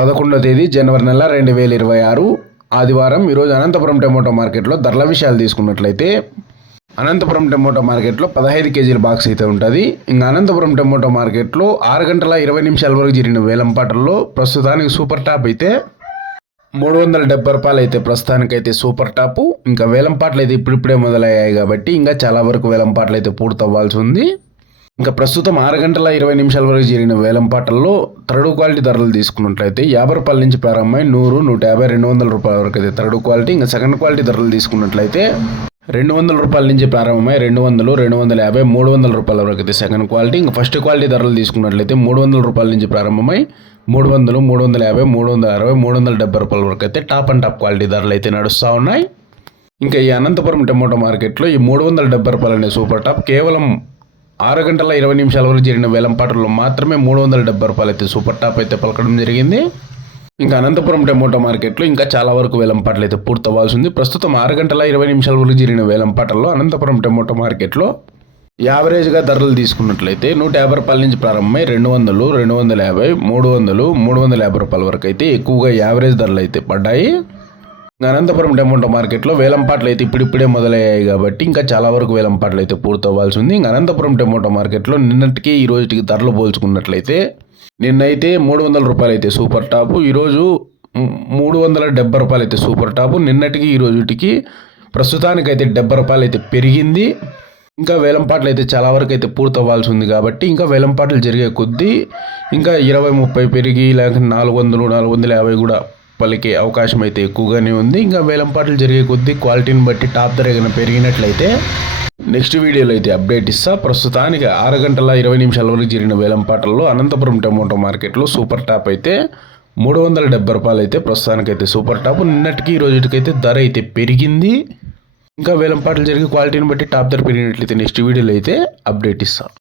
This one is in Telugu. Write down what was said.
పదకొండో తేదీ జనవరి నెల రెండు వేల ఇరవై ఆరు ఆదివారం ఈరోజు అనంతపురం టమోటో మార్కెట్లో ధరల విషయాలు తీసుకున్నట్లయితే అనంతపురం టమోటో మార్కెట్లో పదహైదు కేజీల బాక్స్ అయితే ఉంటుంది. ఇంకా అనంతపురం టమోటో మార్కెట్లో ఆరు గంటల ఇరవై నిమిషాల వరకు జరిగిన వేలంపాటల్లో ప్రస్తుతానికి సూపర్ టాప్ అయితే మూడు వందల డెబ్బై రూపాయలు అయితే ప్రస్తుతానికైతే సూపర్ టాపు. ఇంకా వేలంపాట్లు అయితే ఇప్పుడిప్పుడే మొదలయ్యాయి కాబట్టి ఇంకా చాలా వరకు వేలంపాట్లు అయితే పూర్తవ్వాల్సి ఉంది. ఇంకా ప్రస్తుతం ఆరు గంటల ఇరవై నిమిషాల వరకు జరిగిన వేలంపాటల్లో థర్డ్ క్వాలిటీ ధరలు తీసుకున్నట్లయితే యాభై రూపాయల నుంచి ప్రారంభమై నూరు నూట యాభై రెండు వందల రూపాయల వరకు అయితే థర్డ్ క్వాలిటీ ఇంకా సెకండ్ క్వాలిటీ ధరలు తీసుకున్నట్లయితే రెండు వందల రూపాయల నుంచి ప్రారంభమై రెండు వందలు రెండు వందల యాభై మూడు వందల రూపాయల వరకు అయితే సెకండ్ క్వాలిటీ ఇంకా ఫస్ట్ క్వాలిటీ ధరలు తీసుకున్నట్లయితే మూడు వందల రూపాయల నుంచి ప్రారంభమై మూడు వందలు మూడు వందల యాభై మూడు వందల అరవై మూడు వందల డెబ్బై రూపాయల వరకు అయితే టాప్ అండ్ టాప్ క్వాలిటీ ధరలు అయితే నడుస్తూ ఉన్నాయి. ఇంకా ఈ అనంతపురం టమోటో మార్కెట్లో ఈ మూడు వందల డెబ్బై రూపాయలు అనే సూపర్ టాప్ కేవలం ఆరు గంటల ఇరవై నిమిషాల వరకు జరిగిన వేలంపాటల్లో మాత్రమే మూడు వందల డెబ్బై రూపాయలు అయితే సూపర్ టాప్ అయితే పలకడం జరిగింది. ఇంకా అనంతపురం టమోటో మార్కెట్లో ఇంకా చాలా వరకు వేలంపాటలు అయితే పూర్తవ్వాల్సి ఉంది. ప్రస్తుతం ఆరు గంటల ఇరవై నిమిషాల వరకు జరిగిన వేలంపాటల్లో అనంతపురం టమోటో మార్కెట్లో యావరేజ్గా ధరలు తీసుకున్నట్లయితే నూట యాభై రూపాయల నుంచి ప్రారంభమై రెండు వందలు రెండు వందల యాభై మూడు వందలు మూడు వందల యాభై రూపాయల వరకు అయితే ఎక్కువగా యావరేజ్ ధరలు అయితే పడ్డాయి. అనంతపురం టమోటో మార్కెట్లో వేలంపాట్లు అయితే ఇప్పుడిప్పుడే మొదలయ్యాయి కాబట్టి ఇంకా చాలా వరకు వేలంపాట్లు అయితే పూర్తవ్వాల్సి ఉంది ఇంకా అనంతపురం టమోటో మార్కెట్లో నిన్నటికి ఈ రోజుకి ధరలు పోల్చుకున్నట్లయితే నిన్నైతే మూడు వందల రూపాయలు అయితే సూపర్ టాపు ఈరోజు మూడు వందల డెబ్బై రూపాయలు అయితే సూపర్ టాపు నిన్నటికి ఈ రోజుటికి ప్రస్తుతానికైతే డెబ్బై రూపాయలు అయితే పెరిగింది. ఇంకా వేలంపాట్లు అయితే చాలా వరకు అయితే పూర్తవ్వాల్సి ఉంది కాబట్టి ఇంకా వేలంపాట్లు జరిగే కొద్దీ ఇంకా ఇరవై ముప్పై పెరిగి లేకపోతే నాలుగు వందలు నాలుగు వందల యాభై కూడా పలికే అవకాశం అయితే ఎక్కువగానే ఉంది. ఇంకా వేలంపాట్లు జరిగే కొద్దీ క్వాలిటీని బట్టి టాప్ ధర ఏమైనా పెరిగినట్లయితే నెక్స్ట్ వీడియోలో అయితే అప్డేట్ ఇస్తా. ప్రస్తుతానికి ఆరు గంటల ఇరవై నిమిషాల వరకు జరిగిన వేలంపాటల్లో అనంతపురం టమోటో మార్కెట్లో సూపర్ టాప్ అయితే మూడు వందల డెబ్బై రూపాయలు అయితే ప్రస్తుతానికైతే సూపర్ టాప్. నిన్నటికి ఈ రోజుకైతే ధర అయితే పెరిగింది. ఇంకా వేలంపాటలు జరిగి క్వాలిటీని బట్టి టాప్ ధర పెరిగినట్లయితే నెక్స్ట్ వీడియోలో అయితే అప్డేట్ ఇస్తాను